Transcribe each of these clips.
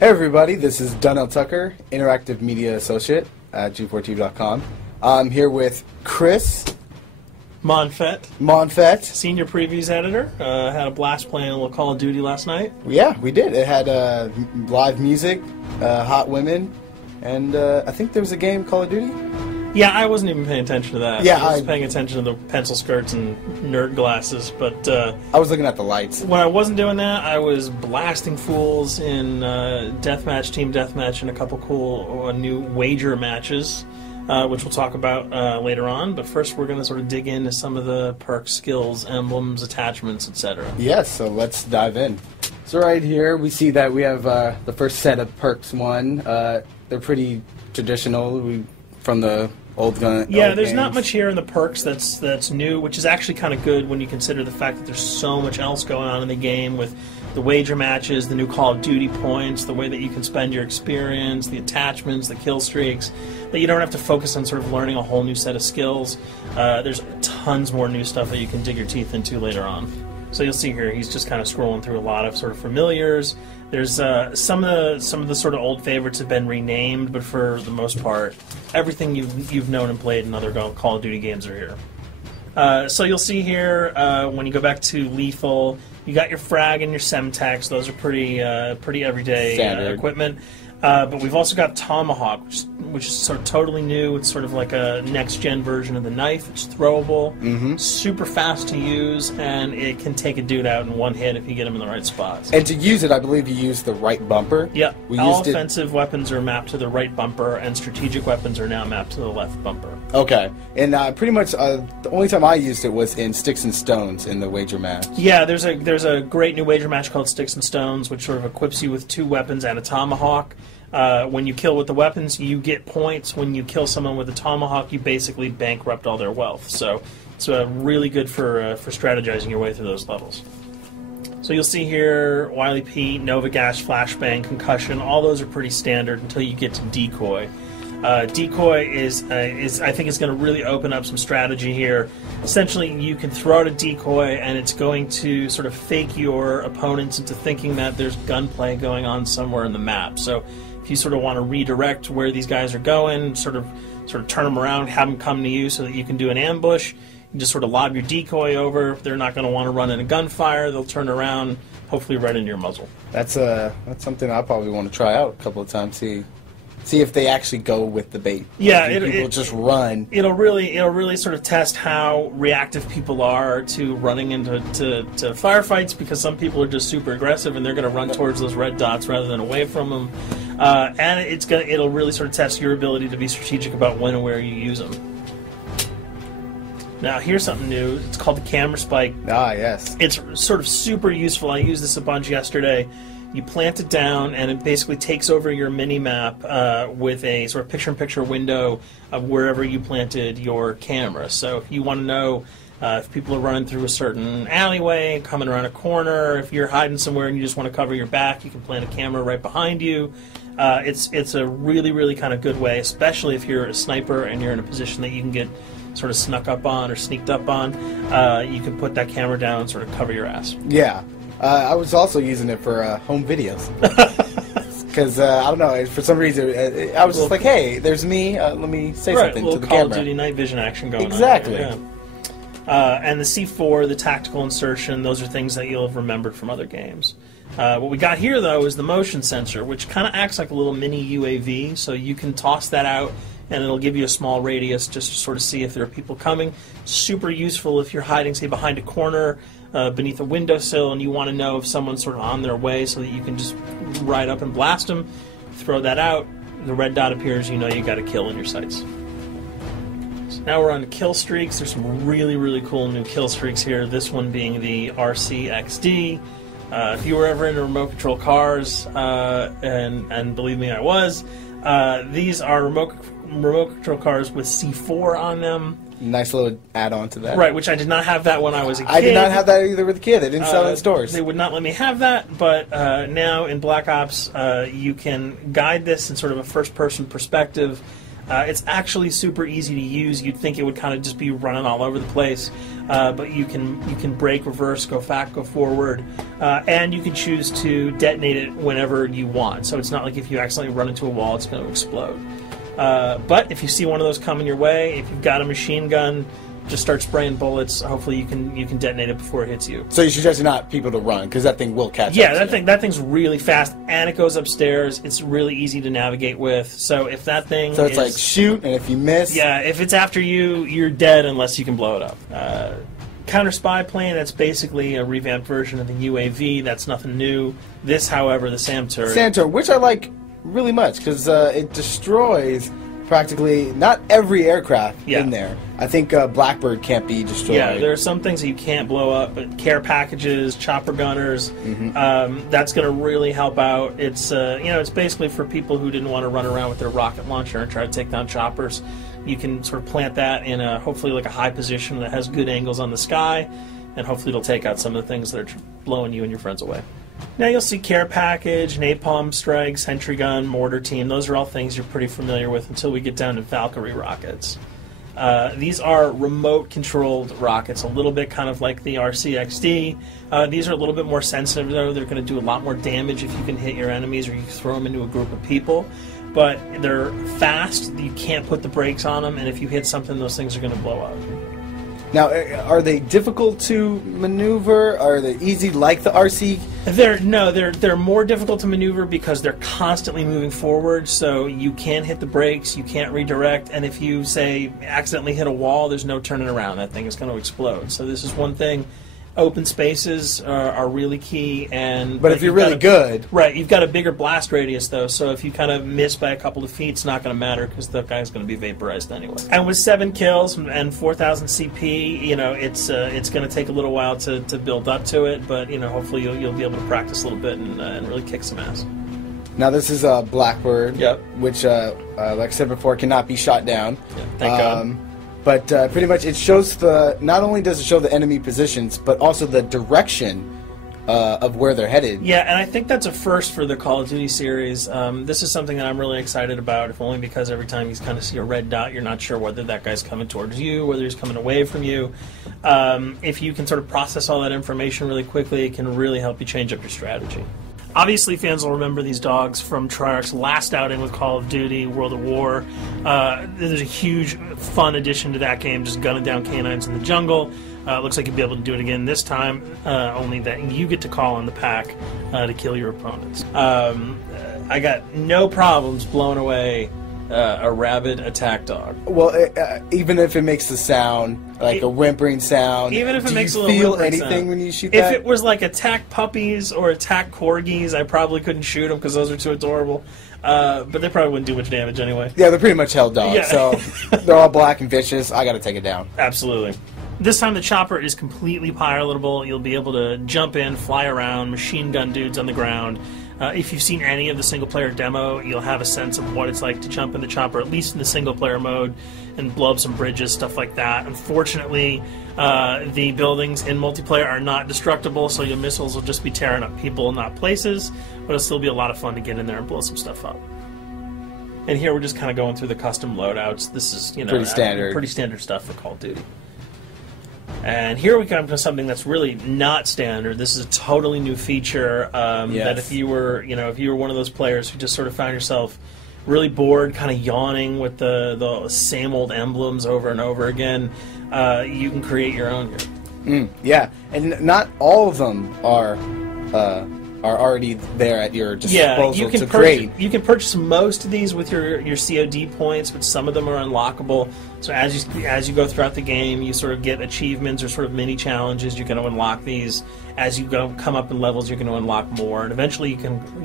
Hey everybody, this is Donnell Tucker, Interactive Media Associate at G4TV.com. I'm here with Chris Monfett, Senior Previews Editor. Had a blast playing a little Call of Duty last night. Yeah, we did. It had live music, hot women, and I think there was a game, Call of Duty? Yeah, I wasn't even paying attention to that. Yeah, I was paying attention to the pencil skirts and nerd glasses, but I was looking at the lights. When I wasn't doing that, I was blasting fools in deathmatch, team deathmatch, and a couple cool new wager matches, which we'll talk about later on. But first, we're going to sort of dig into some of the perks, skills, emblems, attachments, etc. Yes, so let's dive in. So right here, we see that we have the first set of perks one. They're pretty traditional from the old gun. Yeah, old there's games. not much here in the perks that's new, which is actually kind of good when you consider the fact that there's so much else going on in the game with the wager matches, the new Call of Duty points, the way that you can spend your experience, the attachments, the kill streaks, that you don't have to focus on sort of learning a whole new set of skills. There's tons more new stuff that you can dig your teeth into later on. So you'll see here, he's just kind of scrolling through a lot of sort of familiars. There's some of the sort of old favorites have been renamed, but for the most part, everything you've known and played in other Call of Duty games are here. So you'll see here when you go back to lethal, you got your frag and your semtex. Those are pretty everyday equipment. But we've also got Tomahawk, which is sort of totally new. It's sort of like a next-gen version of the knife. It's throwable, super fast to use, and it can take a dude out in one hit if you get him in the right spots. And to use it, I believe you use the right bumper. Yeah, all offensive weapons are mapped to the right bumper, and strategic weapons are now mapped to the left bumper. Okay, and pretty much the only time I used it was in Sticks and Stones in the wager match. Yeah, there's a great new wager match called Sticks and Stones, which sort of equips you with 2 weapons and a tomahawk. When you kill with the weapons, you get points. When you kill someone with a tomahawk, you basically bankrupt all their wealth. So it's really good for strategizing your way through those levels. So you'll see here, Wily Pete, Nova Gas, Flashbang, Concussion. All those are pretty standard until you get to Decoy. Decoy is I think it's going to really open up some strategy here. Essentially, you can throw out a decoy, and it's going to sort of fake your opponents into thinking that there's gunplay going on somewhere in the map. So if you sort of want to redirect where these guys are going, sort of turn them around, have them come to you so that you can do an ambush, you just sort of lob your decoy over. They're not going to want to run in a gunfire. They'll turn around, hopefully right into your muzzle. That's something I probably want to try out a couple of times. See if they actually go with the bait. Yeah, people just run. It'll really sort of test how reactive people are to running into firefights, because some people are just super aggressive and they're going to run towards those red dots rather than away from them. And it'll really sort of test your ability to be strategic about when and where you use them. Now here's something new. It's called the camera spike. Ah, yes. It's sort of super useful. I used this a bunch yesterday. You plant it down, and it basically takes over your mini-map with a sort of picture-in-picture window of wherever you planted your camera. So if you want to know if people are running through a certain alleyway, coming around a corner, if you're hiding somewhere and you just want to cover your back, you can plant a camera right behind you. It's a really, really kind of good way, especially if you're a sniper and you're in a position that you can get sort of snuck up on or sneaked up on. You can put that camera down and sort of cover your ass. Yeah. I was also using it for home videos. Because, I don't know, for some reason, I was just like, hey, there's me, let me say something to the camera. Call of Duty night vision action going on. Exactly. Yeah. And the C4, the tactical insertion, those are things that you'll have remembered from other games. What we got here, though, is the motion sensor, which kind of acts like a little mini UAV, so you can toss that out, and it'll give you a small radius just to sort of see if there are people coming. Super useful if you're hiding, say, behind a corner, beneath a windowsill, and you want to know if someone's sort of on their way so that you can just ride up and blast them. Throw that out, the red dot appears, you know you got a kill in your sights. So now we're on to kill streaks. There's some really, really cool new kill streaks here, this one being the RCXD. If you were ever into remote control cars, and believe me, I was, these are remote control cars with C4 on them. Nice little add-on to that. Right, which I did not have that when I was a kid. I did not have that either with a kid. They didn't sell it in stores. They would not let me have that, but now in Black Ops, you can guide this in sort of a first-person perspective. It's actually super easy to use. You'd think it would kind of just be running all over the place, but you can brake, reverse, go back, go forward, and you can choose to detonate it whenever you want. So it's not like if you accidentally run into a wall, it's going to explode. But if you see one of those coming your way, if you've got a machine gun, just start spraying bullets. Hopefully you can detonate it before it hits you. So you suggest not people to run, because that thing will catch up. Yeah, that thing's really fast, and it goes upstairs. It's really easy to navigate with. So if that thing So it's like shoot, and if you miss... Yeah, if it's after you, you're dead unless you can blow it up. Counter spy plane, that's basically a revamped version of the UAV. That's nothing new. This, however, the SAM turret... SAM turret, which I like really much, because it destroys... practically not every aircraft in there. I think Blackbird can't be destroyed. Yeah, there are some things that you can't blow up, but care packages, chopper gunners, that's going to really help out. It's it's basically for people who didn't want to run around with their rocket launcher and try to take down choppers. You can sort of plant that in hopefully like a high position that has good angles on the sky, and hopefully it'll take out some of the things that are blowing you and your friends away. Now you'll see care package, napalm strike, sentry gun, mortar team. Those are all things you're pretty familiar with until we get down to Valkyrie rockets. These are remote-controlled rockets, a little bit kind of like the RCXD. These are a little bit more sensitive, though. They're going to do a lot more damage if you can hit your enemies or you throw them into a group of people. But they're fast. You can't put the brakes on them, and if you hit something, those things are going to blow up. Now, are they difficult to maneuver? Are they easy like the RC? They're more difficult to maneuver because they're constantly moving forward, so you can't hit the brakes, you can't redirect, and if you, say, accidentally hit a wall, there's no turning around. That thing is going to explode. So this is one thing. Open spaces are really key, but if you're really good, right? You've got a bigger blast radius though, so if you kind of miss by a couple of feet, it's not going to matter because the guy's going to be vaporized anyway. And with 7 kills and 4,000 CP, it's going to take a little while to build up to it, but hopefully you'll be able to practice a little bit and really kick some ass. Now this is a Blackbird, which, like I said before, cannot be shot down. Yeah, thank God. But pretty much it shows not only does it show the enemy positions, but also the direction of where they're headed. Yeah, and I think that's a first for the Call of Duty series. This is something that I'm really excited about, if only because every time you kind of see a red dot, you're not sure whether that guy's coming towards you, whether he's coming away from you. If you can sort of process all that information really quickly, it can really help you change up your strategy. Obviously, fans will remember these dogs from Treyarch's last outing with Call of Duty, World at War. There's a huge, fun addition to that game, just gunning down canines in the jungle. Looks like you'll be able to do it again this time, only that you get to call on the pack to kill your opponents. I got no problems blowing away a rabid attack dog. Well, even if it makes the sound, like a whimpering sound, even if it makes a little feel anything sound when you shoot that? If it was like attack puppies or attack corgis, I probably couldn't shoot them because those are too adorable. But they probably wouldn't do much damage anyway. Yeah, they're pretty much held dogs, yeah. So they're all black and vicious. I got to take it down. Absolutely. This time the chopper is completely pilotable. You'll be able to jump in, fly around, machine gun dudes on the ground. If you've seen any of the single-player demo, you'll have a sense of what it's like to jump in the chopper, at least in the single-player mode, and blow up some bridges, stuff like that. Unfortunately, the buildings in multiplayer are not destructible, so your missiles will just be tearing up people, not places, but it'll still be a lot of fun to get in there and blow some stuff up. And here we're just kind of going through the custom loadouts. This is, pretty standard stuff for Call of Duty. And here we come to something that's really not standard. This is a totally new feature that if you were one of those players who just sort of found yourself really bored, kind of yawning with the same old emblems over and over again, you can create your own here. Yeah, and not all of them are already there at your disposal to create. You can purchase most of these with your COD points, but some of them are unlockable. So as you go throughout the game, you sort of get achievements or sort of mini challenges. You're going to unlock these. As you come up in levels, you're going to unlock more, and eventually you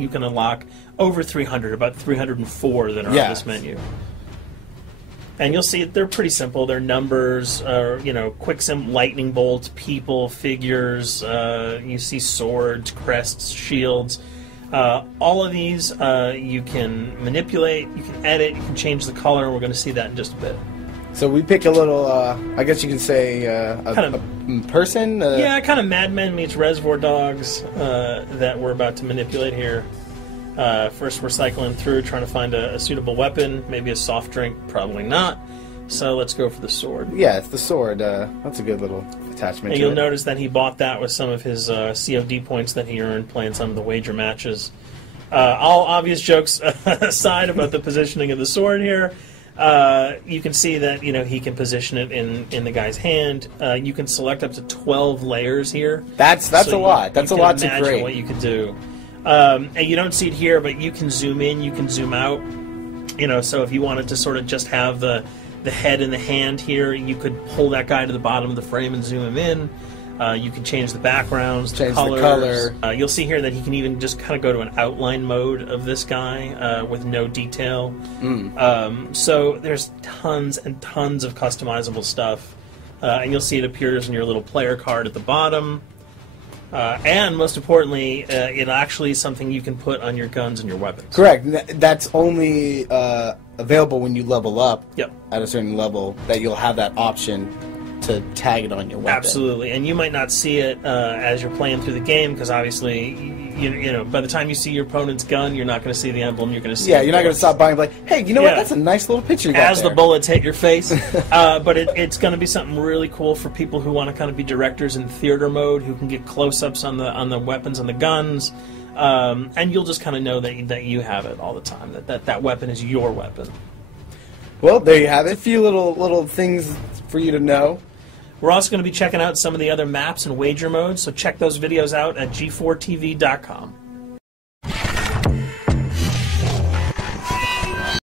can unlock over 300, about 304 that are on this menu. And you'll see they're pretty simple. They're numbers, quick lightning bolts, people, figures. You see swords, crests, shields. All of these you can manipulate, you can edit, you can change the color. We're going to see that in just a bit. So we pick a little, I guess you can say, a person? Yeah, kind of Mad Men meets Reservoir Dogs that we're about to manipulate here. First, we're cycling through, trying to find a suitable weapon. Maybe a soft drink, probably not. So let's go for the sword. Yeah, it's the sword. That's a good little attachment. And you'll notice that he bought that with some of his COD points that he earned playing some of the wager matches. All obvious jokes aside about the positioning of the sword here, you can see that he can position it in the guy's hand. You can select up to 12 layers here. That's a lot. That's a lot to imagine create. what you could do. And you don't see it here, but you can zoom in, you can zoom out. So if you wanted to sort of just have the head and the hand here, you could pull that guy to the bottom of the frame and zoom him in. You can change the backgrounds, change colors. the color. You'll see here that he can even just kind of go to an outline mode of this guy with no detail. So there's tons and tons of customizable stuff. And you'll see it appears in your little player card at the bottom. And most importantly, it actually is something you can put on your guns and your weapons. Correct. That's only available when you level up at a certain level, that you'll have that option to tag it on your weapon. Absolutely. And you might not see it as you're playing through the game, because obviously, by the time you see your opponent's gun, you're not going to see the emblem. You're going to see you're not going to stop buying, like, hey, you know what? That's a nice little picture you got as there. the bullets hit your face. But it's going to be something really cool for people who want to kind of be directors in theater mode, who can get close-ups on the weapons and the guns. And you'll just kind of know that you have it all the time, that weapon is your weapon. Well, there you have it. A few little things for you to know. We're also going to be checking out some of the other maps and wager modes, so check those videos out at g4tv.com.